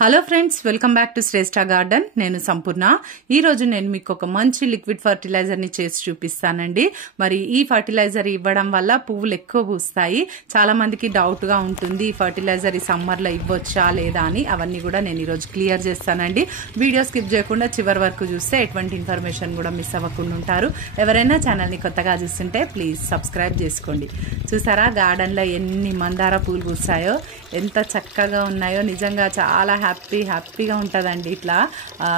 Hello friends, welcome back to Shreshta garden. నేను సంపూర్ణ. ఈ రోజు నేను మీకు ఒక మంచి లిక్విడ్ ఫర్టిలైజర్ ని చేసి చూపిస్తానండి. మరి ఈ ఫర్టిలైజర్ ఇవ్వడం వల్ల పువ్వులు ఎక్కువ పూస్తాయి. చాలా మందికి డౌట్ గా ఉంటుంది, ఈ ఫర్టిలైజర్ ఈ సమ్మర్ లో ఇవ్వచ్చా లేదా అని. అవన్నీ కూడా నేను ఈ రోజు క్లియర్ చేస్తానండి. వీడియో స్కిప్ చేయకుండా చివరి వరకు చూస్తే ఎటువంటి ఇన్ఫర్మేషన్ కూడా మిస్ అవ్వకుండా ఉంటారు. ఎవరైనా ఛానల్ ని కొత్తగా చూస్తుంటే ప్లీజ్ సబ్స్క్రైబ్ చేసుకోండి. చూసారా గార్డెన్ లో ఎన్ని మందార పూలు పూస్తాయో, ఎంత చక్కగా ఉన్నాయో. నిజంగా చాలా హ్యాపీగా ఉంటుందండి. ఇట్లా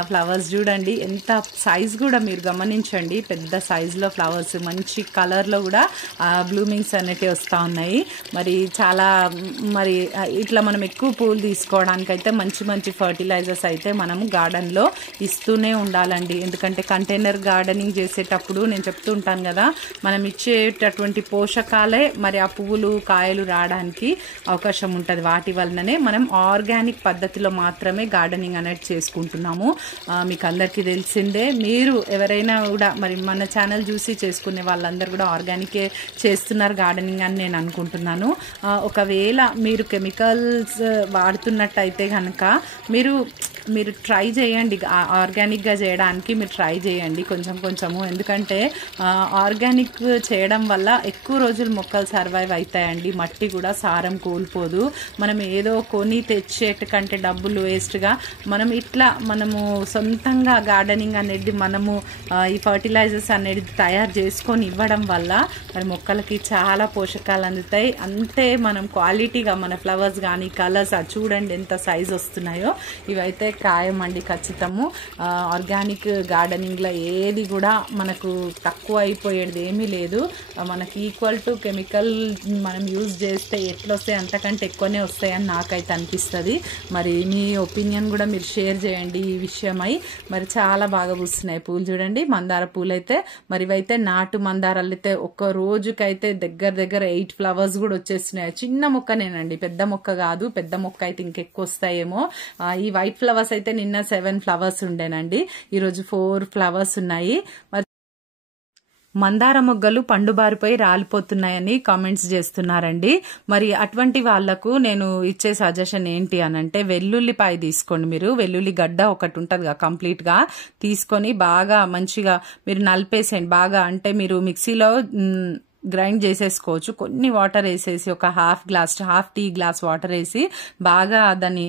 ఫ్లవర్స్ చూడండి, ఎంత సైజ్ కూడా మీరు గమనించండి. పెద్ద సైజులో ఫ్లవర్స్, మంచి కలర్లో కూడా బ్లూమింగ్స్ అనేటివి వస్తూ ఉన్నాయి. మరి ఇట్లా మనం ఎక్కువ పూలు తీసుకోవడానికైతే మంచి ఫర్టిలైజర్స్ అయితే మనము గార్డెన్లో ఇస్తూనే ఉండాలండి. ఎందుకంటే కంటైనర్ గార్డెనింగ్ చేసేటప్పుడు నేను చెప్తూ ఉంటాను కదా, మనం ఇచ్చేటటువంటి పోషకాలే మరి ఆ పువ్వులు కాయలు రావడానికి అవకాశం ఉంటుంది. వాటి వలననే మనం ఆర్గానిక్ పద్ధతిలో మాత్రమే గార్డెనింగ్ అనేది చేసుకుంటున్నాము. మీకు అందరికీ తెలిసిందే. మీరు ఎవరైనా కూడా మరి మన ఛానల్ చూసి చేసుకునే వాళ్ళందరూ కూడా ఆర్గానికే చేస్తున్నారు గార్డెనింగ్ అని నేను అనుకుంటున్నాను. ఒకవేళ మీరు కెమికల్స్ వాడుతున్నట్టయితే కనుక మీరు ట్రై చేయండి. ఆర్గానిక్గా చేయడానికి మీరు ట్రై చేయండి కొంచెము. ఎందుకంటే ఆర్గానిక్ చేయడం వల్ల ఎక్కువ రోజులు మొక్కలు సర్వైవ్ అవుతాయండి. మట్టి కూడా సారం కోల్పోదు. మనం ఏదో కొని తెచ్చేటకంటే డబ్బులు వేస్ట్గా మనము సొంతంగా గార్డెనింగ్ అనేది మనము ఈ ఫర్టిలైజర్స్ అనేది తయారు చేసుకొని ఇవ్వడం వల్ల మరి మొక్కలకి చాలా పోషకాలు అందుతాయి. అంతే మనం క్వాలిటీగా మన ఫ్లవర్స్ కానీ కలర్స్ చూడండి ఎంత సైజ్ వస్తున్నాయో. ఇవైతే ఖాయం అండి, ఖచ్చితము. ఆర్గానిక్ గార్డెనింగ్లో ఏది కూడా మనకు తక్కువ అయిపోయేది ఏమీ లేదు. మనకి ఈక్వల్ టు కెమికల్ మనం యూజ్ చేస్తే ఎట్లా వస్తాయి అంతకంటే ఎక్కువనే వస్తాయని నాకైతే అనిపిస్తుంది. మరి మీ ఒపీనియన్ కూడా మీరు షేర్ చేయండి ఈ విషయమై. మరి చాలా బాగా పూస్తున్నాయి పూలు చూడండి. మందార పూలు అయితే మరి ఇవైతే నాటు మందారాలు అయితే ఒక్క రోజుకైతే దగ్గర 8 ఫ్లవర్స్ కూడా వచ్చేస్తున్నాయి. చిన్న మొక్కనేనండి, పెద్ద మొక్క కాదు. పెద్ద మొక్క అయితే ఇంకెక్కువ వస్తాయేమో. ఈ వైట్ ఫ్లవర్స్ అయితే నిన్న 7 ఫ్లవర్స్ ఉండేనండి, ఈరోజు 4 ఫ్లవర్స్ ఉన్నాయి. మరి మందార మొగ్గలు పండుబారిపోయి రాలిపోతున్నాయని కామెంట్స్ చేస్తున్నారండి. మరి అటువంటి వాళ్లకు నేను ఇచ్చే సజెషన్ ఏంటి అనంటే, వెల్లుల్లిపాయ తీసుకోండి. మీరు వెల్లుల్లి గడ్డ ఒకటి ఉంటుంది కదా, కంప్లీట్ గా తీసుకొని బాగా మంచిగా మీరు నలిపేసేయండి. బాగా అంటే మీరు మిక్సీలో గ్రైండ్ చేసేసుకోవచ్చు. కొన్ని వాటర్ వేసేసి ఒక హాఫ్ టీ గ్లాస్ వాటర్ వేసి బాగా దాన్ని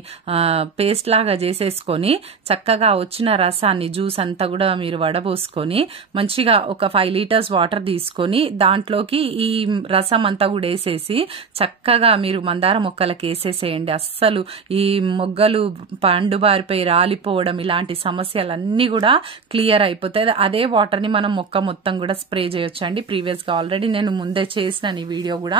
పేస్ట్ లాగా చేసేసుకొని చక్కగా వచ్చిన రసాన్ని జ్యూస్ అంతా కూడా మీరు వడబోసుకొని మంచిగా ఒక 5 లీటర్స్ వాటర్ తీసుకొని దాంట్లోకి ఈ రసం అంతా కూడా వేసేసి చక్కగా మీరు మందార మొక్కలకి వేసేసేయండి. అస్సలు ఈ మొగ్గలు పండుబారిపోయి రాలిపోవడం ఇలాంటి సమస్యలన్నీ కూడా క్లియర్ అయిపోతాయి. అదే వాటర్ ని మనం మొక్క మొత్తం కూడా స్ప్రే చేయొచ్చు అండి. ప్రీవియస్ గా ఆల్రెడీ నేను ముందే చేసిన ఈ వీడియో కూడా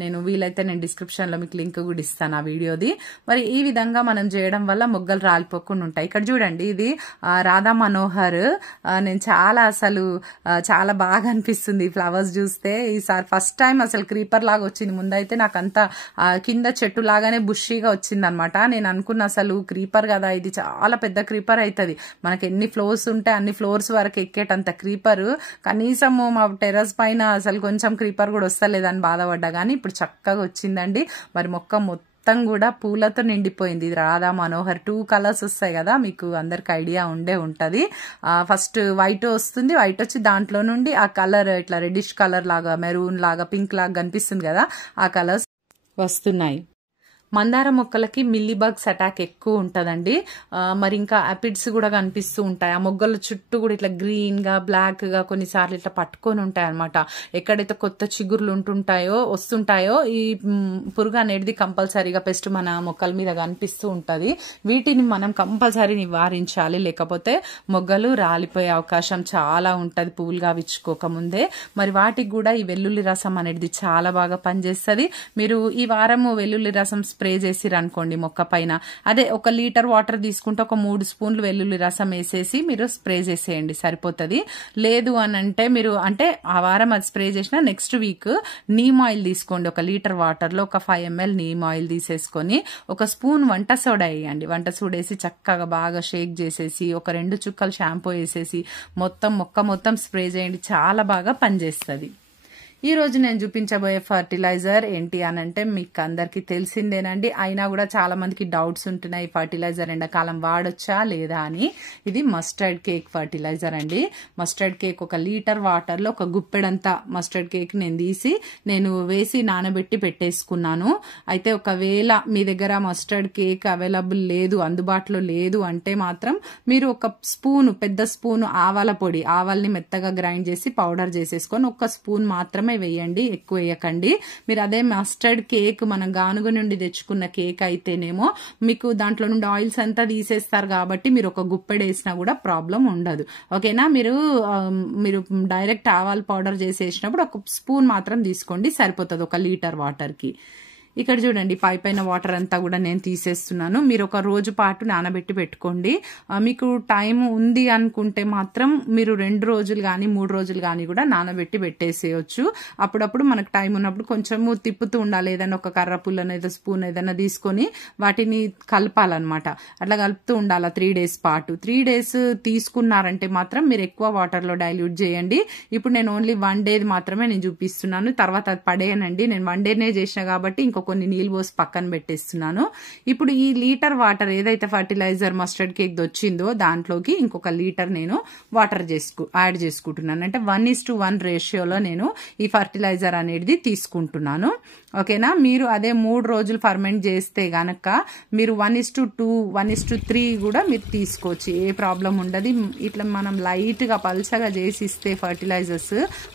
నేను వీలైతే నేను డిస్క్రిప్షన్ లో మీకు లింక్ కూడా ఇస్తాను ఆ వీడియోది. మరి ఈ విధంగా మనం చేయడం వల్ల మొగ్గలు రాలిపోకుండా ఉంటాయి. ఇక్కడ చూడండి, ఇది రాధా మనోహర్. నేను చాలా బాగా అనిపిస్తుంది ఈ ఫ్లవర్స్ చూస్తే. ఈసారి ఫస్ట్ టైం అసలు క్రీపర్ లాగా వచ్చింది. ముందైతే నాకంతా కింద చెట్టు లాగానే బుషీగా వచ్చింది అనమాట. నేను అనుకున్న అసలు క్రీపర్ కదా, ఇది చాలా పెద్ద క్రీపర్ అవుతుంది. మనకి ఎన్ని ఫ్లోర్స్ ఉంటే అన్ని ఫ్లోర్స్ వరకు ఎక్కేటంత క్రీపర్. కనీసం మా టెర్రస్ పైన అసలు కొంచెం క్రీపర్ కూడా వస్తలేదని బాధపడ్డా, కానీ ఇప్పుడు చక్కగా వచ్చిందండి. మరి మొక్క మొత్తం కూడా పూలతో నిండిపోయింది. ఇది రాధా మనోహర్. 2 కలర్స్ వస్తాయి కదా, మీకు అందరికి ఐడియా ఉంటది. ఫస్ట్ వైట్ వస్తుంది, వైట్ వచ్చి దాంట్లో నుండి ఆ కలర్ ఇట్లా రెడ్డిష్ కలర్ లాగా, మెరూన్ లాగా, పింక్ లాగా కనిపిస్తుంది కదా, ఆ కలర్స్ వస్తున్నాయి. మందార మొక్కలకి మిల్లీ బగ్స్ అటాక్ ఎక్కువ ఉంటుందండి. మరి ఇంకా యాపిడ్స్ కూడా కనిపిస్తూ ఉంటాయి. ఆ మొగ్గల చుట్టూ కూడా ఇట్లా గ్రీన్ గా బ్లాక్ గా కొన్నిసార్లు ఇట్లా పట్టుకొని ఉంటాయి అనమాట. ఎక్కడైతే కొత్త చిగుర్లు వస్తుంటాయో ఈ పురుగు అనేది కంపల్సరీగా పెస్ట్ మన మొక్కల మీద కనిపిస్తూ ఉంటది. వీటిని మనం కంపల్సరీ నివారించాలి, లేకపోతే మొగ్గలు రాలిపోయే అవకాశం చాలా ఉంటది పువ్వులుగా విచ్చుకోకముందే. మరి వాటికి కూడా ఈ వెల్లుల్లి రసం అనేది చాలా బాగా పనిచేస్తుంది. మీరు ఈ వారము వెల్లుల్లి రసం స్ప్రే చేసిరనుకోండి మొక్క పైన, అదే 1 లీటర్ వాటర్ తీసుకుంటే ఒక 3 స్పూన్లు వెల్లుల్లి రసం వేసేసి మీరు స్ప్రే చేసేయండి, సరిపోతుంది. లేదు అని అంటే మీరు ఆ వారం అది స్ప్రే చేసిన నెక్స్ట్ వీక్ నీమ్ ఆయిల్ తీసుకోండి. 1 లీటర్ వాటర్ లో ఒక 5 ml నీమ్ ఆయిల్ తీసేసుకొని 1 స్పూన్ వంట సోడా వేయండి. వంట సోడా వేసి చక్కగా బాగా షేక్ చేసేసి ఒక 2 చుక్కలు షాంపూ వేసేసి మొక్క మొత్తం స్ప్రే చేయండి. చాలా బాగా పనిచేస్తుంది. ఈ రోజు నేను చూపించబోయే ఫర్టిలైజర్ ఏంటి అని అంటే మీకు అందరికీ తెలిసిందేనండి. అయినా కూడా చాలా మందికి డౌట్స్ ఉంటున్నాయి, ఫర్టిలైజర్ ఎండాకాలం వాడొచ్చా లేదా అని. ఇది మస్టర్డ్ కేక్ ఫర్టిలైజర్ అండి. మస్టర్డ్ కేక్ 1 లీటర్ వాటర్ లో 1 గుప్పెడంతా మస్టర్డ్ కేక్ నేను వేసి నానబెట్టి పెట్టేసుకున్నాను. అయితే ఒకవేళ మీ దగ్గర మస్టర్డ్ కేక్ అవైలబుల్ లేదు, అందుబాటులో లేదు అంటే మాత్రం మీరు 1 పెద్ద స్పూన్ ఆవాల పొడి, ఆవాల్ని మెత్తగా గ్రైండ్ చేసి పౌడర్ చేసేసుకొని 1 స్పూన్ మాత్రమే వేయండి, ఎక్కువ వేయకండి. మీరు అదే మస్టర్డ్ కేక్ మనం గానుగ నుండి తెచ్చుకున్న కేక్ అయితేనేమో మీకు దాంట్లో నుండి ఆయిల్స్ అంతా తీసేస్తారు కాబట్టి మీరు 1 గుప్పెడు వేసినా కూడా ప్రాబ్లం ఉండదు. ఓకేనా? మీరు డైరెక్ట్ ఆవాల పౌడర్ చేసేసినప్పుడు 1 స్పూన్ మాత్రం తీసుకోండి, సరిపోతుంది 1 లీటర్ వాటర్ కి. ఇక్కడ చూడండి పైన వాటర్ అంతా కూడా నేను తీసేస్తున్నాను. మీరు 1 రోజు పాటు నానబెట్టి పెట్టుకోండి. మీకు టైం ఉంది అనుకుంటే మాత్రం మీరు 2 రోజులు కానీ 3 రోజులు కానీ కూడా నానబెట్టి పెట్టేసేయచ్చు. అప్పుడప్పుడు మనకు టైం ఉన్నప్పుడు కొంచెము తిప్పుతూ ఉండాలి. ఏదైనా 1 కర్ర పుల్లను ఏదో స్పూన్ ఏదైనా తీసుకొని వాటిని కలపాలన్నమాట. అట్లా కలుపుతూ ఉండాలి 3 డేస్ పాటు. 3 డేస్ తీసుకున్నారంటే మాత్రం మీరు ఎక్కువ వాటర్ లో డైల్యూట్ చేయండి. ఇప్పుడు నేను ఓన్లీ 1 డే మాత్రమే నేను చూపిస్తున్నాను, తర్వాత అది పడేయనండి. నేను 1 డేనే చేసిన కాబట్టి కొన్ని నీళ్ళు పోసి పక్కన పెట్టేస్తున్నాను. ఇప్పుడు ఈ లీటర్ వాటర్ ఏదైతే ఫర్టిలైజర్ మస్టర్డ్ కేక్ వచ్చిందో దాంట్లోకి 1 లీటర్ నేను వాటర్ యాడ్ చేసుకుంటున్నాను. అంటే 1:1 రేషియోలో నేను ఈ ఫర్టిలైజర్ అనేది తీసుకుంటున్నాను. ఓకేనా? మీరు అదే 3 రోజులు ఫర్మెంట్ చేస్తే గనక మీరు 1:2, 1:3 కూడా మీరు తీసుకోవచ్చు, ఏ ప్రాబ్లం ఉండదు. ఇట్లా మనం లైట్ గా పల్చగా చేసి ఇస్తే ఫర్టిలైజర్స్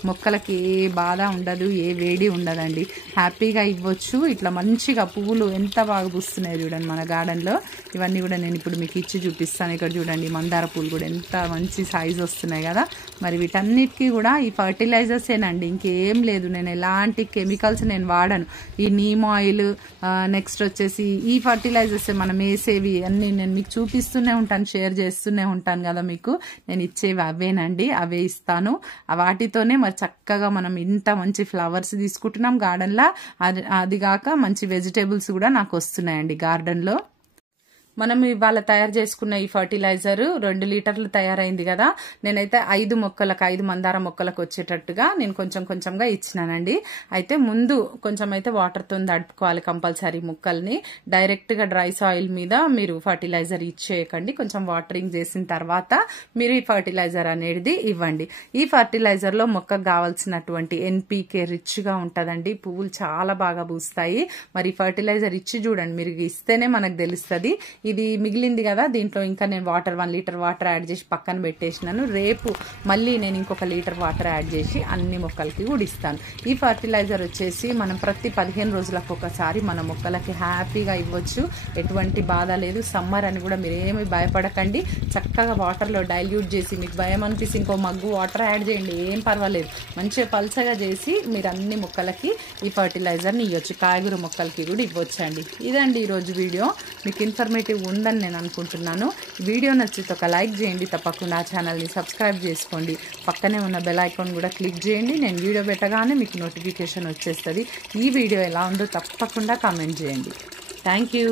మొక్కలకి ఏ బాధ ఉండదు, ఏ వేడి ఉండదండి, హ్యాపీగా ఇవ్వచ్చు. ఇట్లా మంచిగా పువ్వులు ఎంత బాగా పూస్తున్నాయి చూడండి మన గార్డెన్ లో. ఇవన్నీ కూడా నేను ఇప్పుడు మీకు ఇచ్చి చూపిస్తాను. ఇక్కడ చూడండి మందార పూలు కూడా ఎంత మంచి సైజ్ వస్తున్నాయి కదా. మరి వీటన్నిటికీ కూడా ఈ ఫర్టిలైజర్స్ ఏనండి, ఇంకేం లేదు. నేను ఎలాంటి కెమికల్స్ నేను వాడను. ఈ నీమ్ ఆయిల్, నెక్స్ట్ వచ్చేసి ఈ ఫర్టిలైజర్స్ మనం వేసేవి అన్ని నేను మీకు చూపిస్తూనే ఉంటాను, షేర్ చేస్తూనే ఉంటాను కదా మీకు. నేను ఇచ్చేవి అవేనండి, అవే ఇస్తాను. వాటితోనే మరి చక్కగా మనం ఇంత మంచి ఫ్లవర్స్ తీసుకుంటున్నాం గార్డెన్ లా. అది కాక మంచి వెజిటేబుల్స్ కూడా నాకు వస్తున్నాయండి గార్డెన్ లో. మనం ఇవాళ తయారు చేసుకున్న ఈ ఫర్టిలైజర్ 2 లీటర్లు తయారైంది కదా. నేనైతే 5 మందార మొక్కలకు వచ్చేటట్టుగా నేను కొంచెంగా ఇచ్చినానండి. అయితే ముందు కొంచెం అయితే వాటర్ తో తడుపుకోవాలి కంపల్సరీ మొక్కల్ని. డైరెక్ట్ గా డ్రై సాయిల్ మీద మీరు ఫర్టిలైజర్ ఇచ్చేయకండి. కొంచెం వాటరింగ్ చేసిన తర్వాత మీరు ఈ ఫర్టిలైజర్ అనేది ఇవ్వండి. ఈ ఫర్టిలైజర్ లో మొక్కకు కావాల్సినటువంటి NPK రిచ్ గా ఉంటదండి. పువ్వులు చాలా బాగా పూస్తాయి. మరి ఫర్టిలైజర్ ఇచ్చి చూడండి, మీరు ఇస్తేనే మనకు తెలుస్తుంది. ఇది మిగిలింది కదా, దీంట్లో ఇంకా నేను 1 లీటర్ వాటర్ యాడ్ చేసి పక్కన పెట్టేసినాను. రేపు మళ్ళీ నేను 1 లీటర్ వాటర్ యాడ్ చేసి అన్ని మొక్కలకి కూడా ఇస్తాను. ఈ ఫర్టిలైజర్ వచ్చేసి మనం ప్రతి 15 రోజులకు ఒకసారి మన మొక్కలకి హ్యాపీగా ఇవ్వచ్చు, ఎటువంటి బాధ లేదు. సమ్మర్ అని కూడా మీరు ఏమి భయపడకండి. చక్కగా వాటర్ లో డైల్యూట్ చేసి, మీకు భయం అనిపిస్తే ఇంకో మగ్గు వాటర్ యాడ్ చేయండి, ఏం పర్వాలేదు. మంచిగా పల్చగా చేసి మీరు అన్ని మొక్కలకి ఈ ఫర్టిలైజర్ ని ఇవ్వచ్చు. కాయగూర మొక్కలకి కూడా ఇవ్వచ్చు అండి. ఇదండి ఈరోజు వీడియో. మీకు ఇన్ఫర్మేటివ్ ఉందని నేను అనుకుంటున్నాను. వీడియో నచ్చితే ఒక లైక్ చేయండి, తప్పకుండా ఆ ఛానల్ని సబ్స్క్రైబ్ చేసుకోండి. పక్కనే ఉన్న బెల్ ఐకాన్ కూడా క్లిక్ చేయండి. నేను వీడియో పెట్టగానే మీకు నోటిఫికేషన్ వచ్చేస్తుంది. ఈ వీడియో ఎలా ఉందో తప్పకుండా కామెంట్ చేయండి. Thank you.